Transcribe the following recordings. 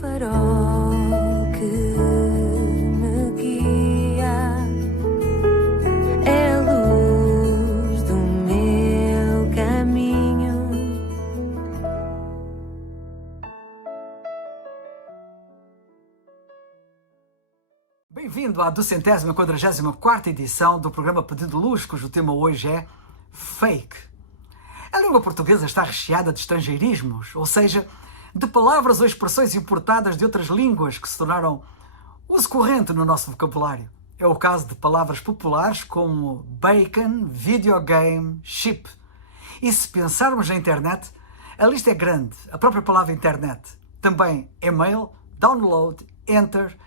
farol que me guia, é a luz do meu caminho. Bem-vindo à 244ª edição do programa Pedido Luz, cujo tema hoje é Fake. A língua portuguesa está recheada de estrangeirismos, ou seja, de palavras ou expressões importadas de outras línguas que se tornaram uso corrente no nosso vocabulário. É o caso de palavras populares como bacon, videogame, chip. E se pensarmos na internet, a lista é grande. A própria palavra internet. Também email, download, enter,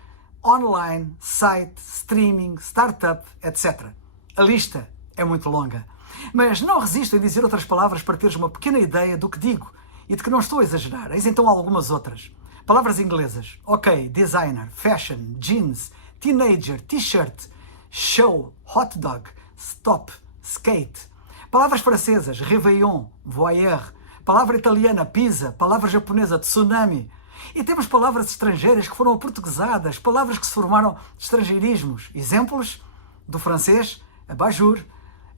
online, site, streaming, startup, etc. A lista é muito longa. Mas não resisto em dizer outras palavras para teres uma pequena ideia do que digo e de que não estou a exagerar. Eis então algumas outras. Palavras inglesas. Ok, designer, fashion, jeans, teenager, t-shirt, show, hot dog, stop, skate. Palavras francesas. Réveillon, voyeur. Palavra italiana, pizza. Palavra japonesa, tsunami. E temos palavras estrangeiras que foram aportuguesadas, palavras que se formaram de estrangeirismos. Exemplos do francês, abajur,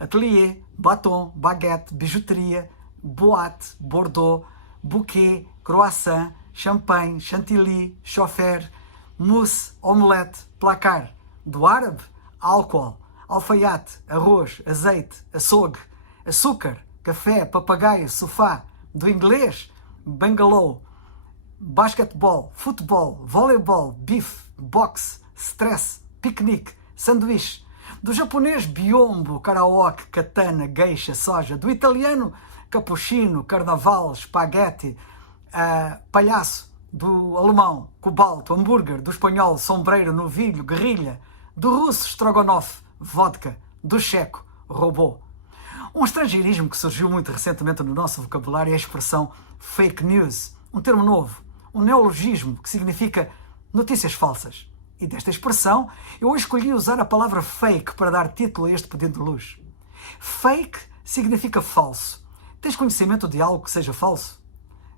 atelier, batom, baguete, bijuteria, boate, bordeaux, bouquet, croissant, champanhe, chantilly, chofer, mousse, omelete, placar. Do árabe, álcool, alfaiate, arroz, azeite, açougue, açúcar, café, papagaio, sofá. Do inglês, bungalow, basquetebol, futebol, voleibol, bife, boxe, stress, piquenique, sanduíche. Do japonês, biombo, karaoke, katana, geisha, soja. Do italiano, cappuccino, carnaval, espaguete, palhaço. Do alemão, cobalto, hambúrguer. Do espanhol, sombreiro, novilho, guerrilha. Do russo, strogonoff, vodka. Do checo, robô. Um estrangeirismo que surgiu muito recentemente no nosso vocabulário é a expressão fake news, um termo novo, um neologismo que significa notícias falsas. E desta expressão, eu hoje escolhi usar a palavra fake para dar título a este pedido de luz. Fake significa falso. Tens conhecimento de algo que seja falso?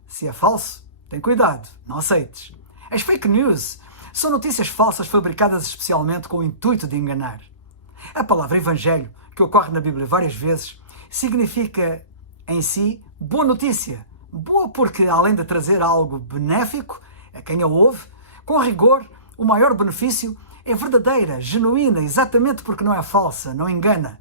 Se é falso, tem cuidado, não aceites. As fake news são notícias falsas fabricadas especialmente com o intuito de enganar. A palavra evangelho, que ocorre na Bíblia várias vezes, significa, em si, boa notícia. Boa porque, além de trazer algo benéfico a quem a ouve, com rigor, o maior benefício é verdadeira, genuína, exatamente porque não é falsa, não engana.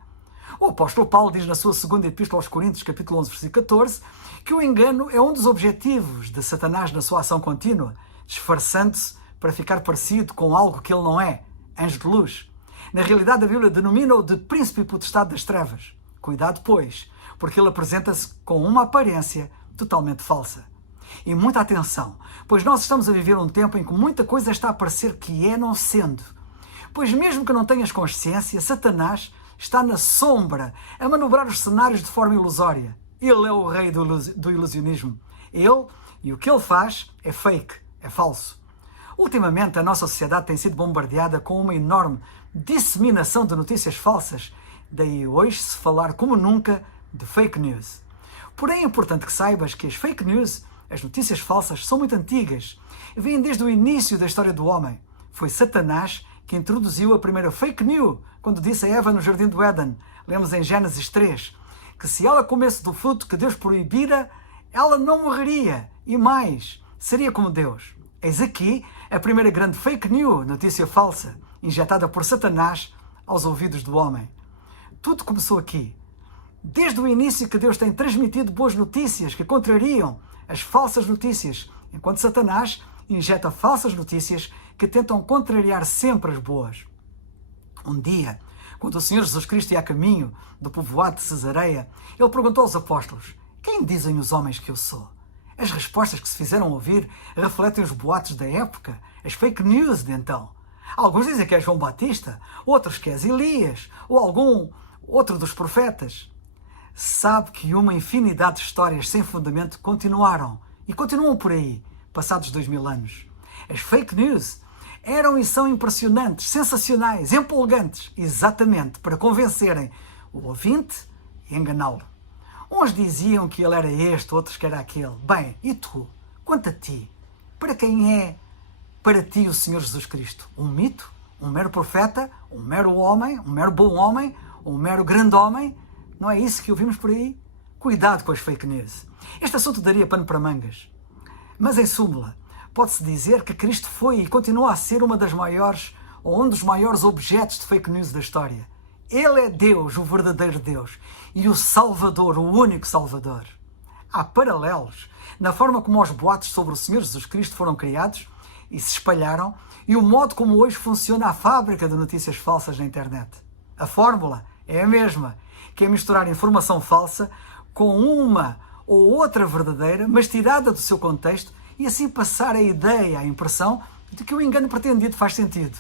O apóstolo Paulo diz na sua segunda epístola aos Coríntios, capítulo 11, versículo 14, que o engano é um dos objetivos de Satanás na sua ação contínua, disfarçando-se para ficar parecido com algo que ele não é, anjo de luz. Na realidade, a Bíblia denomina-o de príncipe e potestade das trevas. Cuidado, pois, porque ele apresenta-se com uma aparência totalmente falsa. E muita atenção, pois nós estamos a viver um tempo em que muita coisa está a parecer que é não sendo. Pois mesmo que não tenhas consciência, Satanás está na sombra a manobrar os cenários de forma ilusória. Ele é o rei do ilusionismo. Ele e o que ele faz é fake, é falso. Ultimamente a nossa sociedade tem sido bombardeada com uma enorme disseminação de notícias falsas, daí hoje se falar como nunca de fake news. Porém é importante que saibas que as fake news, as notícias falsas, são muito antigas. Vêm desde o início da história do homem. Foi Satanás que introduziu a primeira fake news, quando disse a Eva no Jardim do Éden, lemos em Gênesis 3, que se ela comesse do fruto que Deus proibira, ela não morreria, e mais, seria como Deus. Eis aqui a primeira grande fake news, notícia falsa, injetada por Satanás aos ouvidos do homem. Tudo começou aqui. Desde o início que Deus tem transmitido boas notícias que contrariam as falsas notícias, enquanto Satanás injeta falsas notícias que tentam contrariar sempre as boas. Um dia, quando o Senhor Jesus Cristo ia a caminho do povoado de Cesareia, ele perguntou aos apóstolos: quem dizem os homens que eu sou? As respostas que se fizeram ouvir refletem os boatos da época, as fake news de então. Alguns dizem que é João Batista, outros que és Elias, ou algum outro dos profetas. Sabe que uma infinidade de histórias sem fundamento continuaram e continuam por aí, passados 2000 anos. As fake news eram e são impressionantes, sensacionais, empolgantes, exatamente para convencerem o ouvinte e enganá-lo. Uns diziam que ele era este, outros que era aquele. Bem, e tu? Quanto a ti? Para quem é para ti o Senhor Jesus Cristo? Um mito? Um mero profeta? Um mero homem? Um mero bom homem? Um mero grande homem? Não é isso que ouvimos por aí? Cuidado com as fake news. Este assunto daria pano para mangas. Mas em súmula, pode-se dizer que Cristo foi e continua a ser uma das maiores ou um dos maiores objetos de fake news da história. Ele é Deus, o verdadeiro Deus, e o Salvador, o único Salvador. Há paralelos na forma como os boatos sobre o Senhor Jesus Cristo foram criados e se espalharam e o modo como hoje funciona a fábrica de notícias falsas na internet. A fórmula é a mesma, que é misturar informação falsa com uma ou outra verdadeira, mas tirada do seu contexto, e assim passar a ideia, a impressão de que o engano pretendido faz sentido.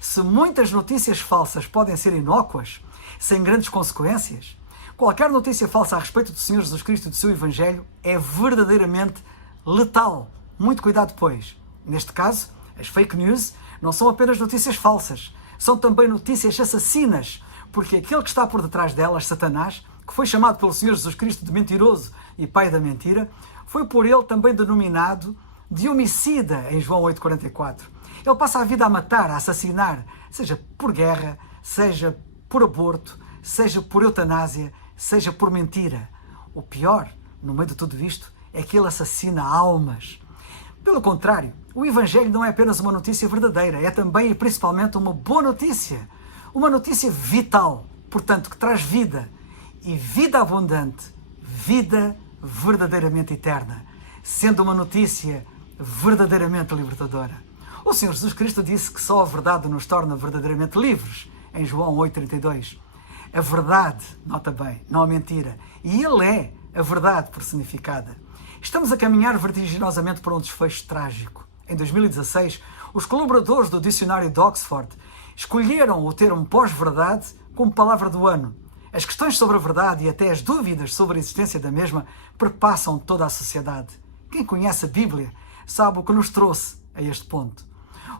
Se muitas notícias falsas podem ser inócuas, sem grandes consequências, qualquer notícia falsa a respeito do Senhor Jesus Cristo e do seu Evangelho é verdadeiramente letal. Muito cuidado, pois. Neste caso, as fake news não são apenas notícias falsas, são também notícias assassinas, porque aquele que está por detrás delas, Satanás, que foi chamado pelo Senhor Jesus Cristo de mentiroso e pai da mentira, foi por ele também denominado de homicida em João 8,44. Ele passa a vida a matar, a assassinar, seja por guerra, seja por aborto, seja por eutanásia, seja por mentira. O pior, no meio de tudo isto, é que ele assassina almas. Pelo contrário, o Evangelho não é apenas uma notícia verdadeira, é também e principalmente uma boa notícia. Uma notícia vital, portanto, que traz vida. E vida abundante, vida verdadeiramente eterna, sendo uma notícia verdadeiramente libertadora. O Senhor Jesus Cristo disse que só a verdade nos torna verdadeiramente livres, em João 8,32. A verdade, nota bem, não a mentira. E Ele é a verdade personificada. Estamos a caminhar vertiginosamente para um desfecho trágico. Em 2016, os colaboradores do Dicionário de Oxford escolheram o termo pós-verdade como palavra do ano. As questões sobre a verdade e até as dúvidas sobre a existência da mesma perpassam toda a sociedade. Quem conhece a Bíblia sabe o que nos trouxe a este ponto.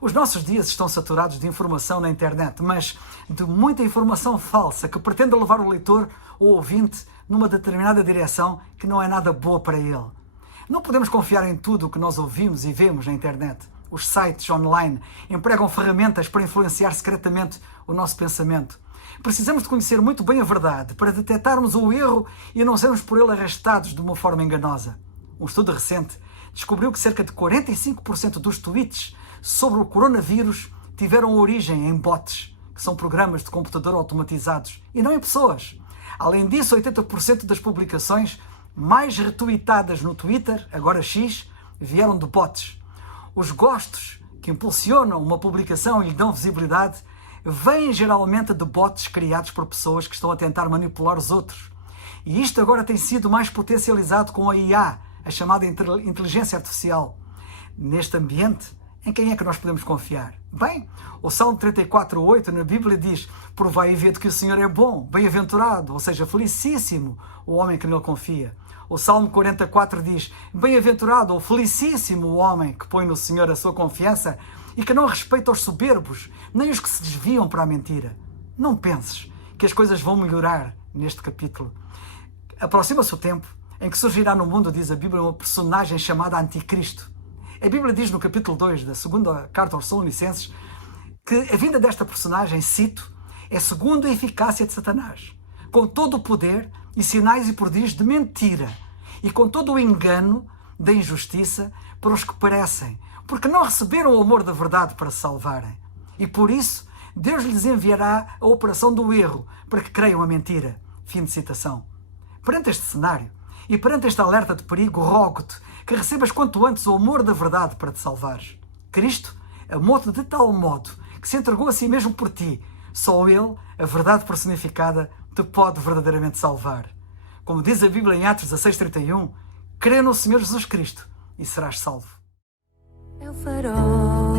Os nossos dias estão saturados de informação na internet, mas de muita informação falsa que pretende levar o leitor ou ouvinte numa determinada direção que não é nada boa para ele. Não podemos confiar em tudo o que nós ouvimos e vemos na internet. Os sites online empregam ferramentas para influenciar secretamente o nosso pensamento. Precisamos de conhecer muito bem a verdade para detectarmos o erro e não sermos por ele arrastados de uma forma enganosa. Um estudo recente descobriu que cerca de 45% dos tweets sobre o coronavírus tiveram origem em bots, que são programas de computador automatizados, e não em pessoas. Além disso, 80% das publicações mais retweetadas no Twitter, agora X, vieram de bots. Os gostos que impulsionam uma publicação e lhe dão visibilidade vêm geralmente de bots criados por pessoas que estão a tentar manipular os outros. E isto agora tem sido mais potencializado com a IA, a chamada inteligência artificial. Neste ambiente, em quem é que nós podemos confiar? Bem, o Salmo 34,8 na Bíblia diz: provai e vede que o Senhor é bom, bem-aventurado, ou seja, felicíssimo o homem que nele confia. O Salmo 44 diz: bem-aventurado ou felicíssimo o homem que põe no Senhor a sua confiança e que não respeita os soberbos, nem os que se desviam para a mentira. Não penses que as coisas vão melhorar neste capítulo. Aproxima-se o tempo em que surgirá no mundo, diz a Bíblia, uma personagem chamada Anticristo. A Bíblia diz no capítulo 2 da segunda carta aos Tessalonicenses que a vinda desta personagem, cito, é segundo a eficácia de Satanás, com todo o poder e sinais e prodígios de mentira e com todo o engano da injustiça para os que perecem, porque não receberam o amor da verdade para se salvarem. E por isso, Deus lhes enviará a operação do erro para que creiam a mentira. Fim de citação. Perante este cenário e perante este alerta de perigo, rogo-te que recebas quanto antes o amor da verdade para te salvares. Cristo amou-te de tal modo que se entregou a si mesmo por ti. Só Ele, a verdade personificada, te pode verdadeiramente salvar. Como diz a Bíblia em Atos 16:31, crê no Senhor Jesus Cristo e serás salvo. É o farol